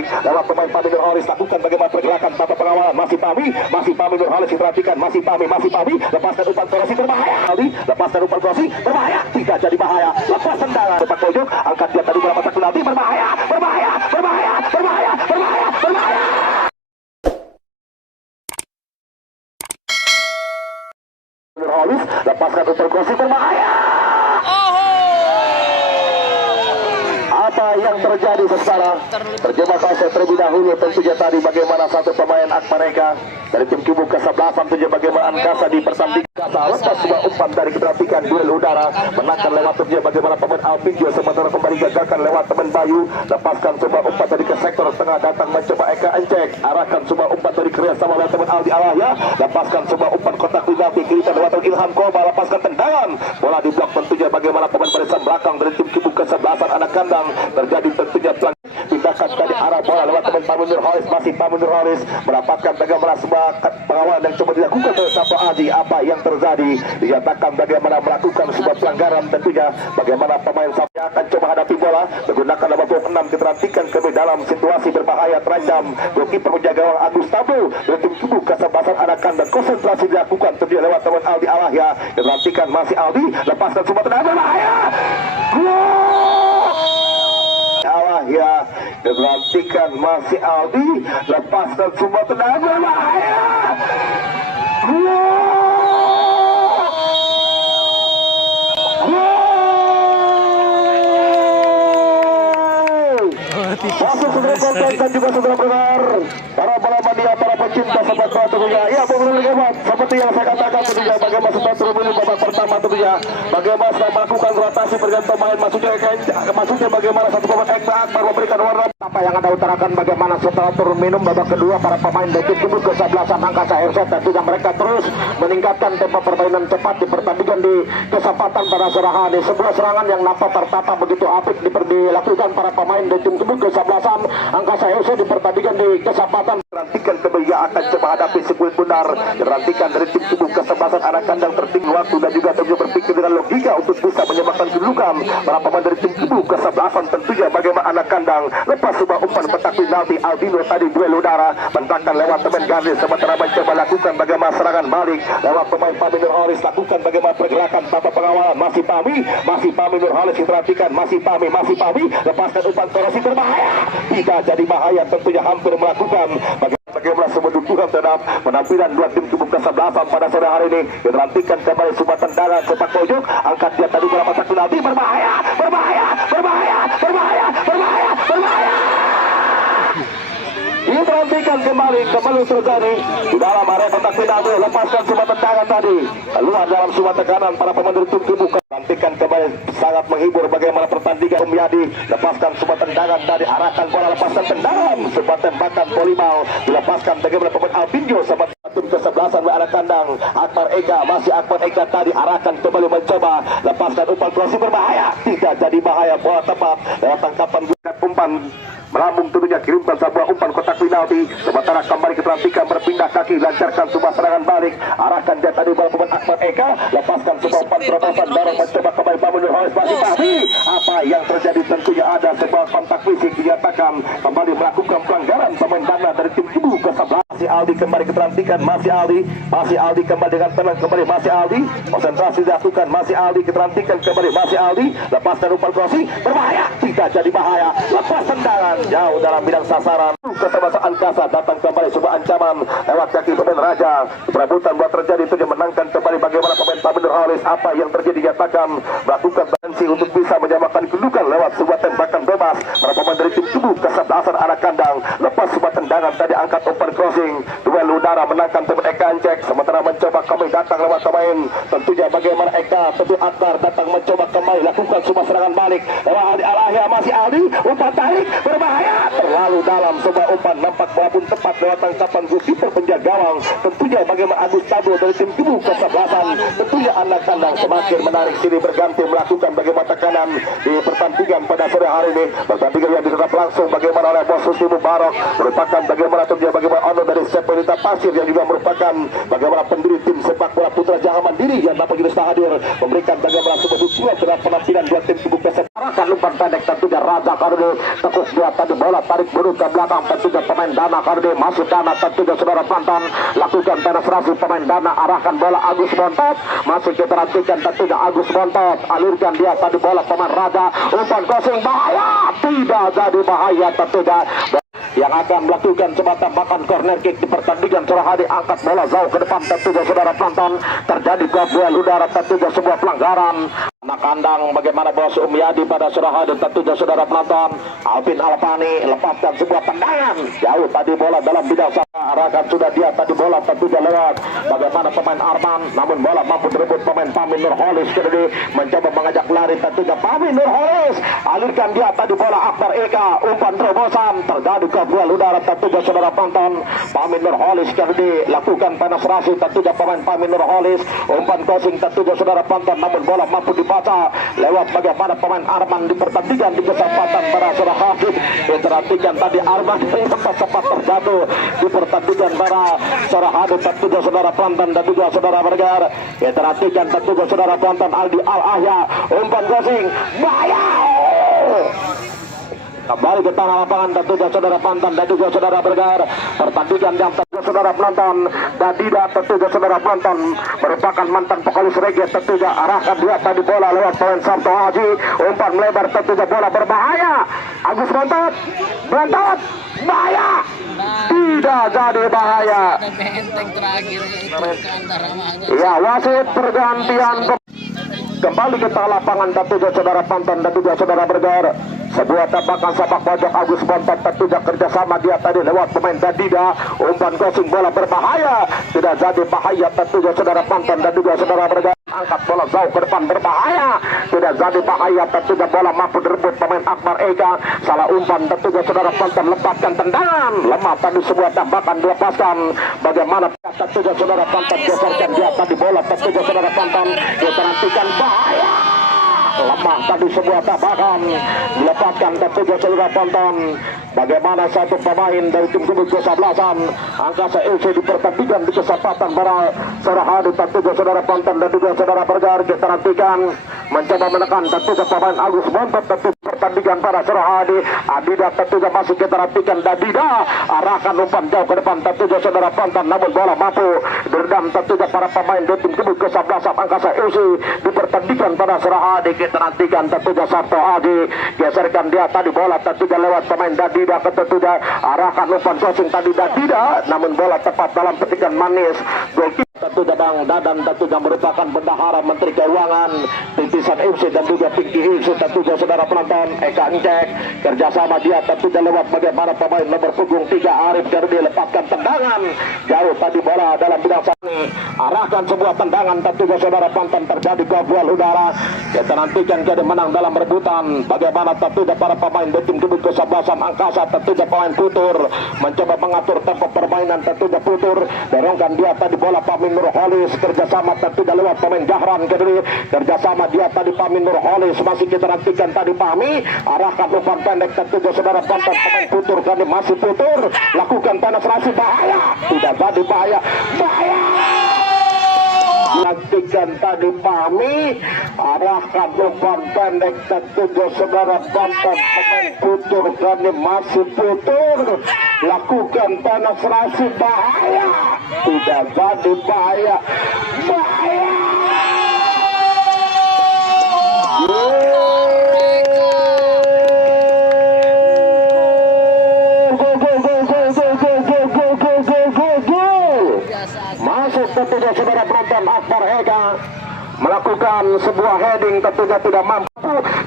cantik lewat pemain Pami Nurholis, lakukan bagaimana pergerakan tanpa pengawalan. Masih Pami Nurholis diperhatikan, masih Pami, lepaskan umpan Krosi berbahaya. Aldi lepaskan umpan Krosi berbahaya, tidak jadi bahaya. Lepas tendangan sepak pojok, angkat dia tadi berapa tak penalti, berbahaya. Nurholis lepaskan umpan Krosi berbahaya. Apa yang terjadi sekarang? Terjemah saya terlebih dahulu tentunya tadi bagaimana satu pemain mereka dari tim kubu kesebelasan tentunya bagaimana Angkasa di pertandingan Angkasa lepas sebuah umpan dari keteratikan duel udara, menangkan lewat tentunya bagaimana pemain Alvin sementara kembali gagalkan lewat teman Bayu, lepaskan sebuah umpan dari ke sektor tengah, datang mencoba Eka Encek, arahkan sebuah umpan dari kerjasama lewat teman Aldi Alahya, lepaskan sebuah umpan kotak penalti kiritan lewat Ilham Koba, lepaskan tendangan bola di blok tentunya bagaimana pemain barisan belakang dari tim kubu kesebelasan anak kandang, terjadi tentunya pindahkan dari arah bola lewat teman Pami Nurholis, masih Pami Nurholis mendapatkan bagaimana sebuah pengawalan yang coba dilakukan oleh Sapa Aji. Apa yang terjadi? Dinyatakan bagaimana melakukan sebuah pelanggaran tentunya bagaimana pemain Sapa akan coba hadapi bola menggunakan nomor 26 keteratikan kembali dalam situasi berbahaya terancam. Goalkeeper penjaga gawang Agus Tabu dari tim kubu kesebelasan anak kandang, konsentrasi dilakukan tentunya lewat teman Aldi Alahya, keteratikan masih Aldi, lepaskan sebuah tendangan berbahaya. Alahya diperhatikan masih Aldi, lepaskan semua tendangan berbahaya. Masuk segera konten dan juga segera benar para mania, para pecinta sepak bola tentunya. Ya, bagaimana seperti yang saya katakan tentunya bagaimana setelah terhubung babak pertama tentunya bagaimana setelah melakukan rotasi pergantian pemain maksudnya bagaimana satu pemain Akbar memberikan warna apa yang Anda utarakan bagaimana setelah turun minum babak kedua para pemain dari tim kesebelasan Angkasa FC tentunya mereka terus meningkatkan tempo permainan cepat di pertandingan di kesempatan pada sore hari. Sebuah serangan yang nampak tertata begitu apik dilakukan para pemain dari tim kesebelasan Angkasa FC di pertandingan di kesempatan rantikan kembali akan coba hadapi sekuil benar rantikan dari tim tubuh kesebelasan anak kandang tertinggi waktu dan juga tentunya berpikir dengan logika untuk bisa menyebabkan kedudukan para pemain dari tim tubuh kesebelasan tentunya bagaimana anak kandang lepas sebuah umpan petak penalti Aldino tadi duel udara bentangkan lewat teman Gazi sementara mencoba lakukan bagaimana serangan balik lewat pemain Pami Nurholis, lakukan bagaimana pergerakan tanpa pengawalan masih Pami Nurholis diperhatikan masih Pami lepaskan umpan Krosi berbahaya, tidak jadi bahaya tentunya hampir melakukan bagaimana sebuah dukungan terhadap penampilan dua tim kubu kesebelasan pada sore hari ini. Dilantikan kembali sebuah tendangan sepak pojok, angkat dia tadi berapa tak penalti, berbahaya. Ini terhentikan kembali terjadi di dalam area kotak penalti, lepaskan sebuah tendangan tadi keluar dalam sebuah tekanan para pemain dari tim kubu. Lantikan kembali sangat menghibur bagaimana pertandingan Umyadi, lepaskan sebuah tendangan tadi, arahkan bola, lepaskan tendangan sebuah tembakan volleyball, dilepaskan bagaimana pemain Alvinjo sama tim kesebelasan anak kandang Akbar Eka, masih Akbar Eka tadi arahkan kembali mencoba lepaskan umpan Krosi berbahaya, tidak jadi bahaya, bola tepat lewat tangkapan umpan melambung tentunya kirimkan sebuah umpan kotak penalti sementara kembali keterantikan berpindah kaki lancarkan sebuah serangan balik arahkan dia tadi bola pemain Akbar Eka, lepaskan sebuah umpan terobosan dorong mencoba kembali Pami Nurholis masih Pami. Apa yang terjadi tentunya ada sebuah kontak fisik dinyatakan kembali melakukan pelanggaran pemain dana dari tim kubu kesebelasan. Masih Aldi kembali keterantikan masih Aldi kembali dengan tenang kembali masih Aldi, konsentrasi dilakukan masih Aldi keterantikan kembali masih Aldi, lepaskan umpan Krosi berbahaya, tidak jadi bahaya, lepas tendangan jauh dalam bidang sasaran. Kesebelasan Angkasa datang kembali sebuah ancaman lewat kaki pemain Raja, perebutan buat terjadi itu menangkan kembali bagaimana pemain Pami Nurholis. Apa yang terjadi nyatakan melakukan tensi untuk bisa menyamakan kedudukan lewat sebuah tembakan bebas para pemain dari tim tubuh kesebelasan anak kandang, lepas sebuah tendangan tadi angkat umpan crossing duel udara menangkan teman Eka Encek sementara mencoba kembali datang lewat pemain tentunya bagaimana Eka tentu Akbar datang mencoba kembali lakukan sebuah serangan balik lewat Aldi Alahya, masih Aldi umpan tarik berbahaya terlalu dalam sebuah umpan nampak bola pun tepat lewat tangkapan goalkeeper penjaga gawang tentunya bagaimana Agus Tabo dari tim tubuh kesebelasan tentunya anak kandang semakin menarik diri berganti melakukan bagaimana tekanan di pertandingan pada sore hari ini. Pertandingan yang ditetap langsung bagaimana oleh Bos Husni Mubarak merupakan bagaimana terjadi bagaimana honor dari Sepelita Pasir yang juga merupakan bagaimana pendiri tim sepak bola putra Jaha Mandiri yang dapat kita hadir memberikan bagaimana sebuah dukungan terhadap penampilan dua tim tubuh kesebelasan. Arahkan umpan pendek tentunya Raja Kardi tekuk dia tadi bola tarik buru ke belakang tentunya pemain Dana Kardi masuk Dana tentunya saudara penonton lakukan penetrasi pemain Dana arahkan bola Agus Bontot masih kita perhatikan tentunya Agus Bontot alirkan dia tadi bola pemain Raja umpan crossing bahaya tidak jadi bahaya tentunya yang akan melakukan sebuah tembakan corner kick di pertandingan sore hari angkat bola jauh ke depan tentunya saudara penonton terjadi duel udara tentunya sebuah pelanggaran anak kandang bagaimana bos Umyadi pada sore hari tentunya saudara penonton Alvin Alfani lepaskan sebuah tendangan jauh tadi bola dalam bidang arahkan sudah dia tadi bola tentunya lewat bagaimana pemain Arman namun bola mampu direbut pemain Pami Nurholis kembali mencoba mengajak lari tentunya Pami Nurholis alirkan dia tadi bola Akbar Eka umpan terobosan terjadi duel udara tentunya saudara penonton Pami Nurholis kembali lakukan penetrasi tentunya pemain Pami Nurholis umpan crossing tentunya saudara penonton namun bola mampu dibaca lewat bagaimana pemain Arman di pertandingan di kesempatan para saudara Hafid diperhatikan tadi Arman yang sempat terjatuh di pertandingan para saudara Hafid tentunya saudara penonton dan juga saudara Bergar diperhatikan tentunya saudara penonton Aldi Al-Ahya umpan crossing bahaya kembali ke tanah lapangan tentunya saudara Pantan dan juga saudara Bergar pertandingan yang tentunya saudara penonton dan tidak tentunya saudara penonton merupakan mantan vokalis reggae tentunya arahkan dia tadi bola lewat pemain Sabto Haji umpan melebar tentunya bola berbahaya Agus Bontot bahaya tidak jadi bahaya ya wasit pergantian kembali ke tanah lapangan tentunya saudara Pantan dan juga saudara Bergar sebuah tembakan sepak pojok Agus Bontot tentunya kerjasama dia tadi lewat pemain Dadida umpan crossing bola berbahaya tidak jadi bahaya tentunya saudara Pantan dan juga saudara Bergar angkat bola jauh ke depan berbahaya tidak jadi bahaya tentunya bola mampu direbut pemain Akbar Eka salah umpan tentunya saudara Pantan lepaskan tendangan lemah tadi sebuah tembakan dilepaskan bagaimana tentunya saudara Pantan geserkan dia tadi bola tentunya saudara Pantan dia perhatikan bahaya lemah tadi sebuah tembakan dilepaskan tentunya saudara penonton bagaimana satu pemain dari tim Gubuk ke-11an Angkasa FC di pertandingan di kesempatan para saudara hadir tentunya saudara penonton dan juga saudara Bergar kita nantikan mencoba menekan tentunya pemain Agus Bontot tentu pertandingan para saudara hadir Adida tentunya masih kita nantikan Dadida arahkan umpan jauh ke depan tentunya saudara penonton namun bola mampu diredam tentunya para pemain dari tim Gubuk ke-11an Angkasa FC di pertandingan para saudara hadir kita nantikan tentunya Sabto Adi geserkan dia tadi bola tentunya lewat pemain Dadida tentunya arahkan umpan crossing tadi Dadida namun bola tepat dalam petikan manis gol tentunya Bang Dadan tentunya merupakan bendahara Menteri Keuangan Titisan FC dan juga Pinky FC tentunya saudara penonton Eka Encek kerjasama dia tentunya lewat bagaimana pemain nomor punggung 3 Arif Gardi lepaskan tendangan jauh tadi bola dalam bidang sani arahkan sebuah tendangan tentunya saudara penonton terjadi duel udara kita nantikan jadi menang dalam rebutan bagaimana tentunya para pemain dari tim Gubuk ke-11 Angkasa tentunya pemain Putur mencoba mengatur tempo permainan tentunya Putur dorongkan dia tadi bola Pami Nurholis kerjasama tentunya lewat pemain Jahran kediri kerjasama dia tadi Pami Nurholis masih kita nantikan tadi Pami arahkan umpan pendek tentunya saudara penonton pemain Putur kali masih Putur lakukan penetrasi bahaya tidak jadi bahaya nantikan tadi Pami arahkan umpan pendek tentunya saudara penonton pemain Putur kali masih Putur lakukan penetrasi bahaya tidak jadi bahaya masuk tentunya saudara penonton Akbar Eka melakukan sebuah heading tentunya tidak mampu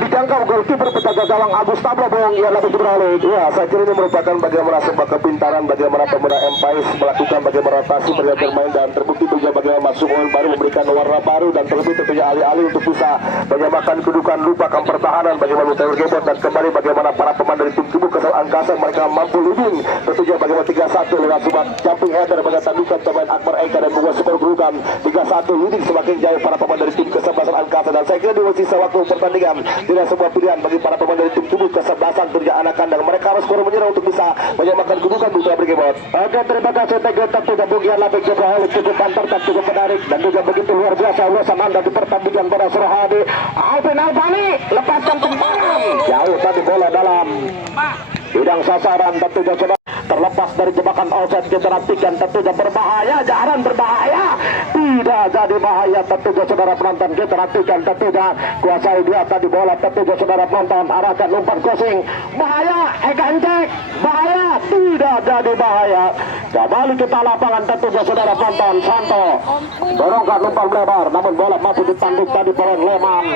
dijangkau golkiper penjaga gawang Agus Tablobong ia lebih beralih. Ya, saya kira ini merupakan bagaimana sebuah kepintaran bagaimana pemuda Empais melakukan bagaimana rotasi bermain dan terbukti juga bagaimana masuk baru memberikan warna baru dan terlebih tentunya alih-alih untuk bisa menyamakan kedudukan lupakan pertahanan bagaimana Taylor Gebot dan kembali bagaimana para pemain dari tim Gubuk Angkasa mereka mampu leading tentunya bagaimana 3-1 lewat sebuah jumping header bagaimana tandukan pemain Akbar Eka dan membuat skor berukan 3-1 leading semakin jauh para pemain dari tim kesebelasan angkasa, dan saya kira di sisa waktu pertandingan tidak sebuah pilihan bagi para pemain dari tim tubuh kesebelasan kerja anak kandang. Mereka harus skor menyerang untuk bisa menyamakan kedudukan Putra Brigibot. Oke, terima kasih Teguh. Tentu gabungan Labek Jokowi cukup pantar dan cukup menarik dan juga begitu luar biasa ulasan Anda di pertandingan pada sore hari. Alvin Albani lepaskan tendangan jauh tadi bola dalam bidang sasaran, tentunya sudah terlepas dari jebakan offside. Kita nantikan tentunya berbahaya, jarang berbahaya, tidak jadi bahaya. Tentunya saudara penonton, kita nantikan tentunya kuasai dia tadi bola. Tentunya saudara penonton, arahkan umpan crossing, bahaya, Egancek, bahaya, tidak jadi bahaya. Kembali kita lapangan tentunya saudara penonton. Santo dorongkan umpan lebar, namun bola masih ditanduk tadi oleh Leman.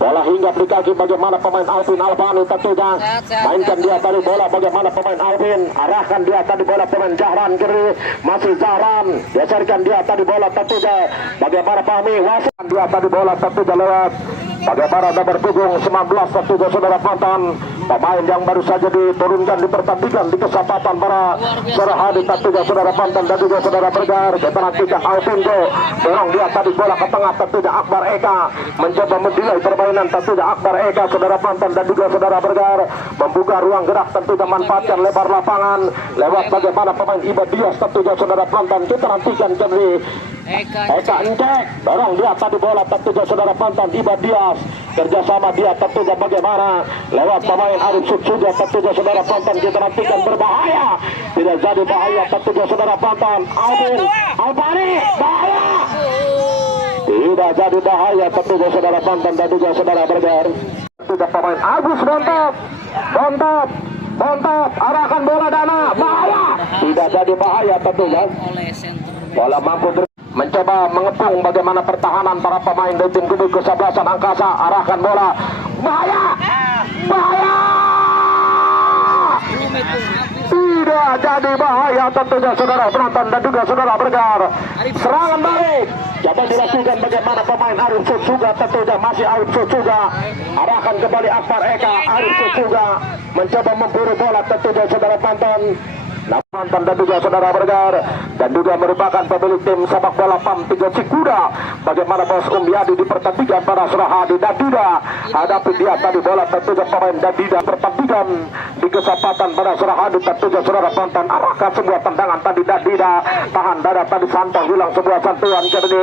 Bola hinggap di kaki bagaimana pemain Alvin Albani, tentunya mainkan dia tadi bola bagaimana pemain Alvin, arahkan dia tadi bola pemain Zahran kiri, masih Zahran, geserkan dia tadi bola tentunya bagaimana Fahmi, wasit dia tadi bola tentunya lewat bagaimana nomor punggung 19 tentunya saudara penonton, pemain yang baru saja diturunkan di pertandingan di kesempatan para sore hari tentunya saudara penonton dan juga saudara Bergar. Kita nantikan Alvin Go dorong dia tadi bola ke tengah, tentunya Akbar Eka mencoba mendelay permainan, tentunya Akbar Eka saudara penonton dan juga saudara Bergar membuka ruang gerak, tentunya manfaatkan lebar lapangan lewat bagaimana pemain Iba Dias tentunya saudara penonton. Kita nantikan kembali Eka Encek dorong dia tadi bola, tentunya saudara penonton Iba Dias kerjasama dia tentunya bagaimana lewat pemain Arif Sutsuga, tentunya saudara penonton. Kita nantikan berbahaya, tidak jadi bahaya, tentunya saudara penonton. Alvin Albani bahaya, tidak jadi bahaya, tentunya saudara penonton dan juga saudara Bergar. Tentunya pemain Agus Bontot arahkan bola dana, bahaya, tidak jadi bahaya, tentunya bola mampu mencoba mengepung bagaimana pertahanan para pemain dari tim kubu kesebelasan angkasa, arahkan bola, bahaya, tidak jadi bahaya, tentunya saudara penonton dan juga saudara Bergar. Serangan balik coba dilakukan bagaimana pemain Arif Sutsuga, tentunya masih Arif Sutsuga, arahkan kembali Akbar Eka. Arif Sutsuga mencoba memburu bola, tentunya saudara penonton Mantan dan juga saudara Bergar, dan juga merupakan pemilik tim sepak bola PAM 3 Cikuda. Bagaimana Bos Umbiadi di pertandingan pada sore hari. Dadida hadapi dia tadi bola, tentunya pemain Dadida pertandingan di kesempatan pada sore hari, tentunya saudara penonton. Arahkan sebuah tendangan tadi Dadida, tahan dada tadi Santo, hilang sebuah sentuhan kembali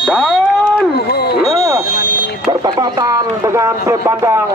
dan bertepatan dengan sudut pandang